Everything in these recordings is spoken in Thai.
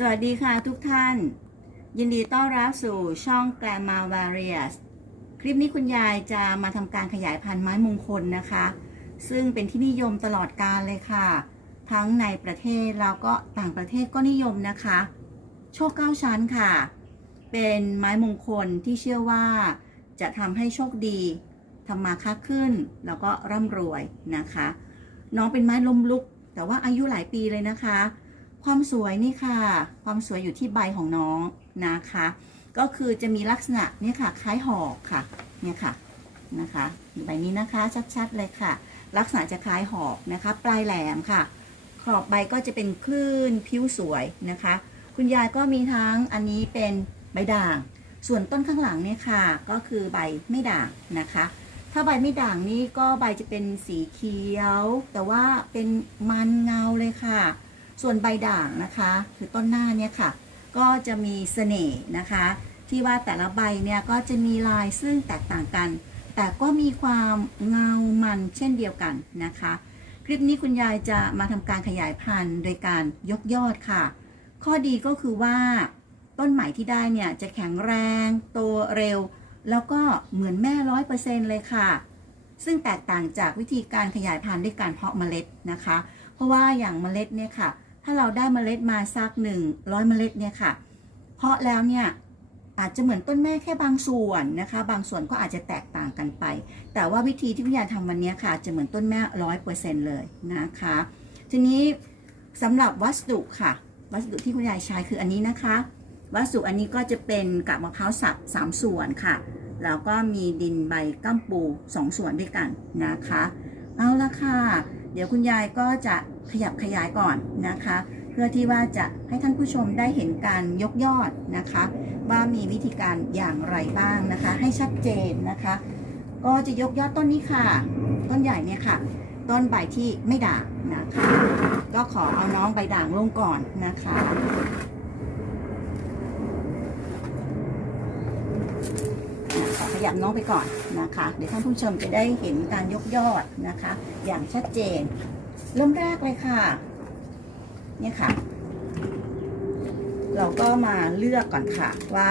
สวัสดีค่ะทุกท่าน ยินดีต้อนรับสู่ช่อง Grandma Various คลิปนี้คุณยายจะมาทำการขยายพันธุ์ไม้มงคลนะคะ ซึ่งเป็นที่นิยมตลอดกาลเลยค่ะ ทั้งในประเทศแล้วก็ต่างประเทศก็นิยมนะคะ โชคเก้าชั้นค่ะ เป็นไม้มงคลที่เชื่อว่า จะทำให้โชคดีทำมาค้าขึ้น แล้วก็ร่ำรวยนะคะ น้องเป็นไม้ลมลุก แต่ว่าอายุหลายปีเลยนะคะ ความสวยนี่ค่ะ ความสวยอยู่ที่ใบของน้องนะคะ ก็คือจะมีลักษณะเนี่ยค่ะ คล้ายหอกค่ะ เนี่ยค่ะนะคะใบนี้นะคะชัดๆเลยค่ะ ลักษณะจะคล้ายหอกนะคะ ปลายแหลมค่ะ ขอบใบก็จะเป็นคลื่นผิวสวยนะคะ คุณยายก็มีทั้งอันนี้เป็นใบด่าง ส่วนต้นข้างหลังเนี่ยค่ะ ก็คือใบไม่ด่างนะคะ ถ้าใบไม่ด่างนี่ก็ใบจะเป็นสีเขียว แต่ว่าเป็นมันเงาเลยค่ะ ส่วนใบด่างนะคะ คือต้นหน้าเนี่ยค่ะ ก็จะมีเสน่ห์นะคะ ที่ว่าแต่ละใบเนี่ยก็จะมีลายซึ่งแตกต่างกัน แต่ก็มีความเงามันเช่นเดียวกันนะคะ คลิปนี้คุณยายจะมาทำการขยายพันธุ์โดยการยกยอดค่ะ ข้อดีก็คือว่าต้นใหม่ที่ได้เนี่ยจะแข็งแรงโตเร็ว แล้วก็เหมือนแม่ร้อยเปอร์เซ็นเลยค่ะ ซึ่งแตกต่างจากวิธีการขยายพันธุ์ด้วยการเพาะเมล็ดนะคะ เพราะว่าอย่างเมล็ดเนี่ยค่ะ ถ้าเราได้เมล็ดมาสักหนึ่งร้อยเมล็ดเนี่ยค่ะ เพราะแล้วเนี่ยอาจจะเหมือนต้นแม่แค่บางส่วนนะคะ บางส่วนก็อาจจะแตกต่างกันไป แต่ว่าวิธีที่คุณยายทำวันนี้ค่ะ จะเหมือนต้นแม่ร้อยเปอร์เซ็นเลยนะคะ ทีนี้สำหรับวัสดุค่ะ วัสดุที่คุณยายใช้คืออันนี้นะคะ วัสดุอันนี้ก็จะเป็นกาบมะพร้าวสับสามส่วนค่ะแล้วก็มีดินใบก้ามปูสองส่วนด้วยกันนะคะ เอาละค่ะ เดี๋ยวคุณยายก็จะขยับขยายก่อนนะคะ เพื่อที่ว่าจะให้ท่านผู้ชมได้เห็นการยกยอดนะคะ ว่ามีวิธีการอย่างไรบ้างนะคะ ให้ชัดเจนนะคะ ก็จะยกยอดต้นนี้ค่ะ ต้นใหญ่เนี่ยค่ะ ต้นใบที่ไม่ด่างนะคะ ก็ขอเอาน้องใบด่างลงก่อนนะคะ ขยับน้องไปก่อนนะคะ เดี๋ยวท่านผู้ชมจะได้เห็นการยกยอดนะคะ อย่างชัดเจน เริ่มแรกเลยค่ะ เนี่ยค่ะ เราก็มาเลือกก่อนค่ะว่า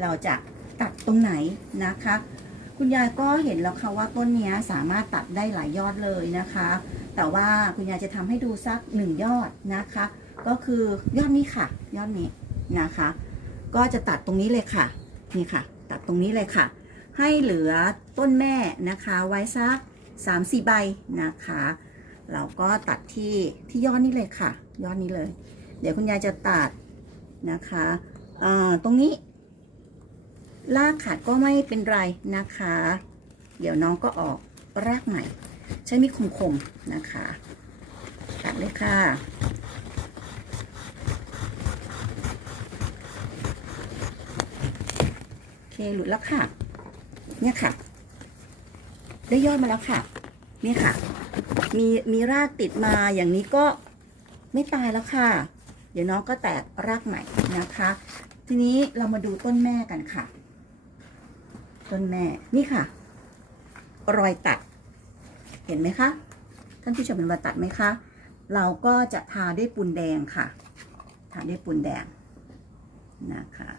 เราจะตัดตรงไหนนะคะ คุณยายก็เห็นแล้วค่ะว่าต้นนี้สามารถตัดได้หลายยอดเลยนะคะ แต่ว่าคุณยายจะทำให้ดูสักหนึ่งยอดนะคะ ก็คือยอดนี้ค่ะ ยอดนี้นะคะ ก็จะตัดตรงนี้เลยค่ะ นี่ค่ะ ตัดตรงนี้เลยค่ะ ให้เหลือต้นแม่นะคะไว้สักสามสี่ใบนะคะ เราก็ตัดที่ที่ยอดนี้เลยค่ะยอดนี้เลย เดี๋ยวคุณยายจะตัดนะคะตรงนี้รากขาดก็ไม่เป็นไรนะคะ เดี๋ยวน้องก็ออกรากใหม่ ใช้มีดคมๆนะคะตัดเลยค่ะโอเคหลุดแล้วค่ะ เนี่ยค่ะ ได้ยอดมาแล้วค่ะ นี่ค่ะ มีมีรากติดมาอย่างนี้ก็ไม่ตายแล้วค่ะ เดี๋ยวน้องก็แตกรากใหม่นะคะ ทีนี้เรามาดูต้นแม่กันค่ะ ต้นแม่นี่ค่ะ รอยตัด เห็นไหมคะ ท่านผู้ชมเห็นรอยตัดไหมคะ เราก็จะทาด้วยปูนแดงค่ะ ทาด้วยปูนแดงนะคะ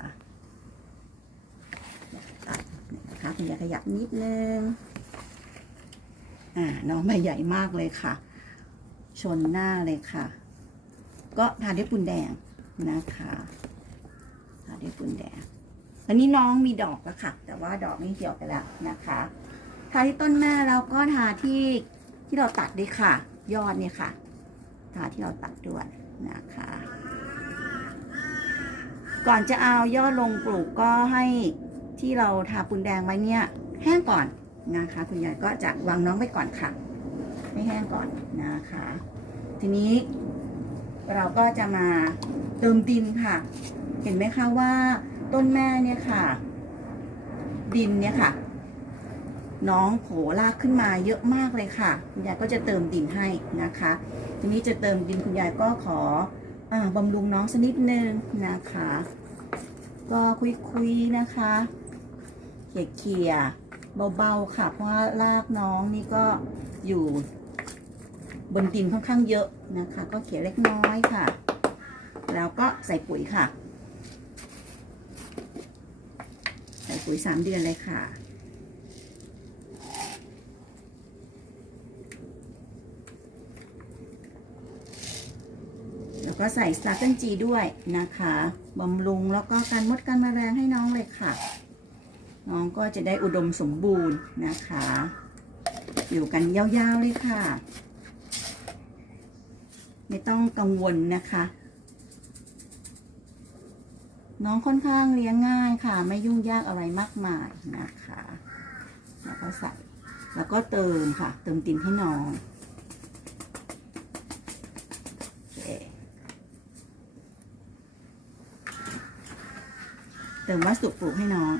นะคะคุณยายขยับนิดนึง อ่าน้องใบใหญ่มากเลยค่ะ ชนหน้าเลยค่ะ ก็ทาด้วยปูนแดงนะคะทาด้วยปูนแดง อันนี้น้องมีดอกแล้วค่ะ แต่ว่าดอกนี่เหี่ยวไปแล้วนะคะทาที่ต้นแม่เราก็ทาที่ที่เราตัดด้วยค่ะ ยอดเนี่ยค่ะ ทาที่เราตัดด้วยนะคะ ก่อนจะเอายอดลงปลูกก็ให้ ที่เราทาปูนแดงไว้เนี่ยแห้งก่อนนะคะ คุณยายก็จะวางน้องไปก่อนค่ะ ให้แห้งก่อนนะคะ ทีนี้เราก็จะมาเติมดินค่ะ เห็นไหมคะว่าต้นแม่เนี่ยค่ะ ดินเนี่ยค่ะ น้องโผล่ลากขึ้นมาเยอะมากเลยค่ะ คุณยายก็จะเติมดินให้นะคะ ทีนี้จะเติมดินคุณยายก็ขออบำรุงน้องสักนิดนึงนะคะ ก็คุยๆนะคะ เขี่ยๆเบาๆค่ะ เพราะว่ารากน้องนี่ก็อยู่บนดินค่อนข้างเยอะนะคะ ก็เขี่ยเล็กน้อยค่ะ แล้วก็ใส่ปุ๋ยค่ะ ใส่ปุ๋ยสามเดือนเลยค่ะแล้วก็ใส่สตาร์เกิลจีด้วยนะคะ บำรุงแล้วก็การมดกันแมลงให้น้องเลยค่ะ น้องก็จะได้อุดมสมบูรณ์นะคะ อยู่กันยาวๆเลยค่ะ ไม่ต้องกังวลนะคะ น้องค่อนข้างเลี้ยงง่ายค่ะ ไม่ยุ่งยากอะไรมากมายนะคะ แล้วก็ใส่แล้วก็เติมค่ะ เติมตินให้น้องเเติมวัสดุปลูกให้น้อง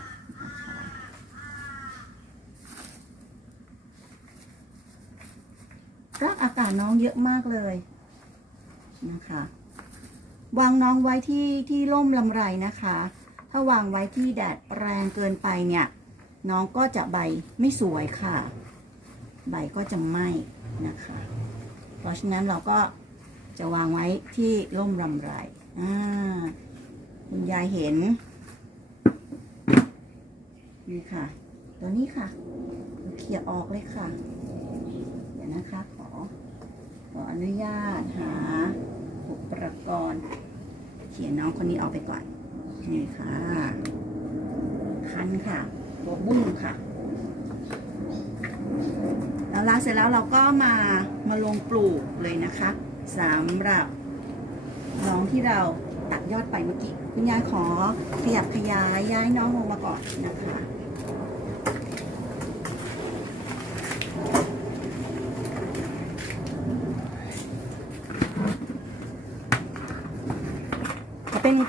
นะคะ รากอากาศน้องเยอะมากเลยนะคะ วางน้องไว้ที่ที่ร่มลำไรนะคะ ถ้าวางไว้ที่แดดแรงเกินไปเนี่ย น้องก็จะใบไม่สวยค่ะ ใบก็จะไหม้นะคะ เพราะฉะนั้นเราก็จะวางไว้ที่ร่มลำไรอ่าคุณยายเห็นนี่ค่ะ ตัวนี้ค่ะ เขี่ยออกเลยค่ะ เดี๋ยวนะคะขอ ขออนุญาตหาอุปกรณ์เขียนน้องคนนี้ออกไปก่อนนี่ค่ะคันค่ะตัวบุ้งค่ะแล้วล้างเสร็จแล้วเราก็มามาลงปลูกเลยนะคะสำหรับน้องที่เราตัดยอดไปเมื่อกี้คุณยายขอขยับขยายย้ายน้องลงมาก่อนนะคะ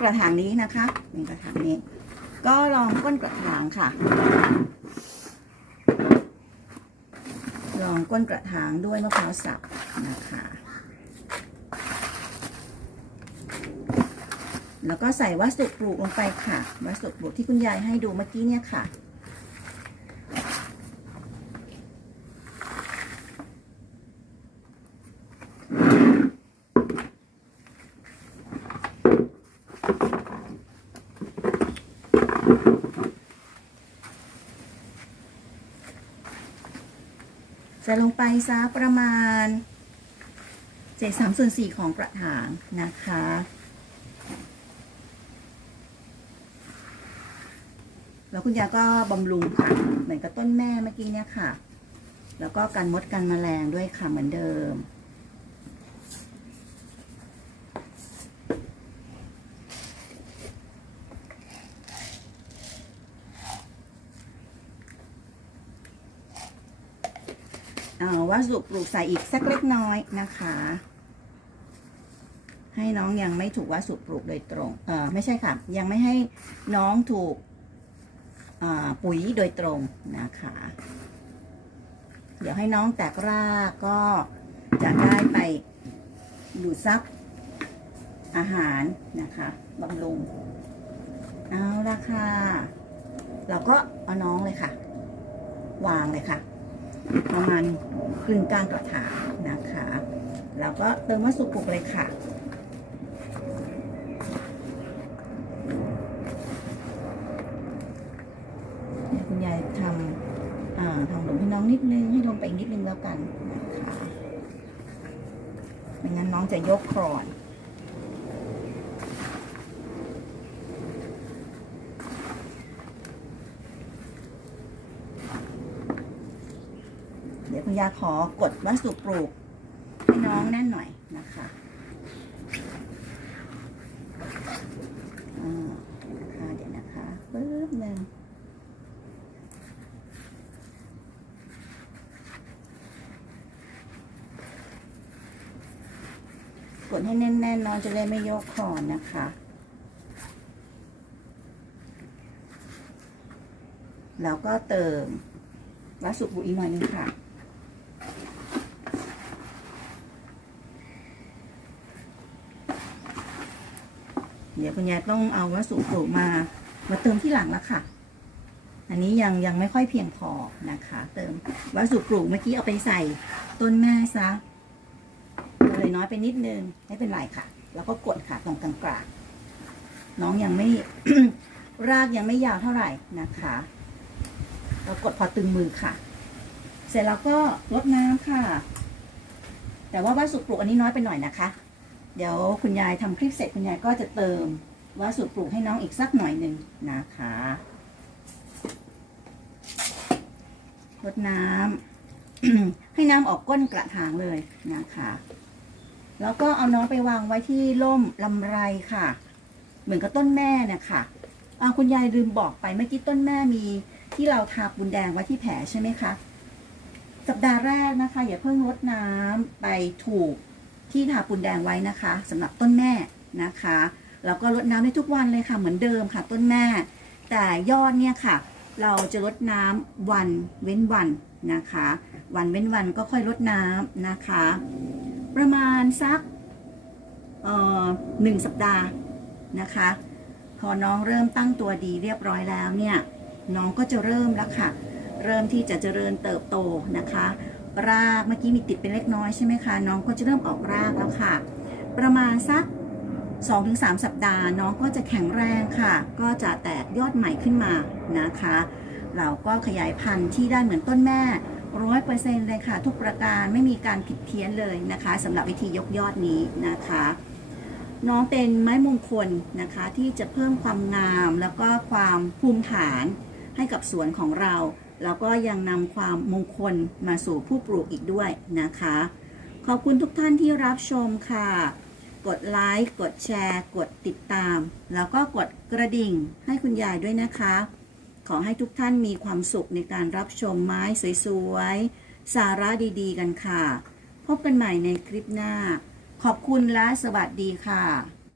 กระถางนี้นะคะหนึ่งกระถางนี้ ก็ลองก้นกระถางค่ะ ลองก้นกระถางด้วยมะพร้าวสับนะคะแล้วก็ใส่วัสดุปลูกลงไปค่ะ วัสดุปลูกที่คุณยายให้ดูเมื่อกี้เนี่ยค่ะ ใส่ลงไปซะประมาณเศษสามส่วนสี่ของกระถางนะคะ แล้วคุณยายก็บำรุงค่ะ เหมือนกับต้นแม่เมื่อกี้เนี่ยค่ะ แล้วก็กันมดกันแมลงด้วยค่ะเหมือนเดิม สดุปลูกใส่อีกสักเล็กน้อยนะคะ ให้น้องยังไม่ถูกวัสดุปลูกโดยตรง เออไม่ใช่ค่ะ ยังไม่ให้น้องถูกปุ๋ยโดยตรงนะคะ เดี๋ยวให้น้องแตกรากก็จะได้ไปดูดซับอาหารนะคะบำรุงเอาละค่ะ เราก็เอาน้องเลยค่ะ วางเลยค่ะ ประมาณครึ่งกลางกระถางนะคะ แล้วก็เติมวัสดุปลูกเลยค่ะคุณยายทำทำหลุมให้น้องนิดนึง ให้ลงไปนิดนึงแล้วกันนะคะไม่งั้นน้องจะยกครอน เดี๋ยว คุณยาขอกดวัสดุปลูกให้น้องแน่นหน่อยนะคะนะคะเดี๋ยวนะคะปึ๊บหนึ่งกดให้แน่นๆน้องจะได้ไม่โยกคอนนะคะแล้วก็เติมวัสดุอีกหน่อยนึงค่ะ เดี๋ยวคุณยายต้องเอาวัสดุปลูกมา มาเติมที่หลังแล้วค่ะ อันนี้ยังยังไม่ค่อยเพียงพอนะคะ เติมวัสดุปลูกเมื่อกี้เอาไปใส่ต้นแม่ซะเลยน้อยไปนิดนึงไม่เป็นไรค่ะ แล้วก็กดค่ะตรงกลางกลางน้องยังไม่รากยังไม่ยาวเท่าไหร่นะคะเรากดพอตึงมือค่ะ เสร็จแล้วก็ลดน้ำค่ะ แต่ว่าวัสดุปลูกอันนี้น้อยไปหน่อยนะคะ เดี๋ยวคุณยายทำคลิปเสร็จคุณยายก็จะเติมวัสดุปลูกให้น้องอีกสักหน่อยหนึ่งนะคะลดน้ำ ให้น้ำออกก้นกระถางเลยนะคะ แล้วก็เอาน้องไปวางไว้ที่ร่มลำไรค่ะ เหมือนกับต้นแม่เนี่ยค่ะอาคุณยายลืมบอกไปเมื่อกี้ต้นแม่มีที่เราทาปูนแดงไว้ที่แผลใช่ไหมคะ สัปดาห์แรกนะคะ อย่าเพิ่งรดน้ำไปถูก ที่ทาปูนแดงไว้นะคะสำหรับต้นแม่นะคะแล้วก็รดน้ำได้ทุกวันเลยค่ะ เหมือนเดิมค่ะ ต้นแม่ แต่ยอดเนี่ยค่ะ เราจะรดน้ำวันเว้นวันนะคะ วันเว้นวันก็ค่อยรดน้ำนะคะ ประมาณสักเอ่อหนึ่งสัปดาห์นะคะ พอน้องเริ่มตั้งตัวดีเรียบร้อยแล้วเนี่ยน้องก็จะเริ่มแล้วค่ะ เริ่มที่จะเจริญเติบโตนะคะ รากเมื่อกี้มีติดเป็นเล็กน้อยใช่ไหมคะน้องก็จะเริ่มออกรากแล้วค่ะ ประมาณสัก 2-3 สัปดาห์ น้องก็จะแข็งแรงค่ะ ก็จะแตกยอดใหม่ขึ้นมานะคะ เราก็ขยายพันธุ์ที่ได้เหมือนต้นแม่ร้อยเปอร์เซ็นต์เลยค่ะ ทุกประการไม่มีการผิดเพี้ยนเลยนะคะสำหรับวิธียกยอดนี้นะคะ น้องเป็นไม้มงคลนะคะที่จะเพิ่มความงามแล้วก็ความภูมิฐานให้กับสวนของเรา แล้วก็ยังนำความมงคลมาสู่ผู้ปลูกอีกด้วยนะคะ ขอบคุณทุกท่านที่รับชมค่ะ กดไลค์กดแชร์ กดติดตาม แล้วก็กดกระดิ่งให้คุณยายด้วยนะคะ ขอให้ทุกท่านมีความสุขในการรับชมไม้สวยๆ สาระดีๆ กันค่ะ พบกันใหม่ในคลิปหน้า ขอบคุณและสวัสดีค่ะ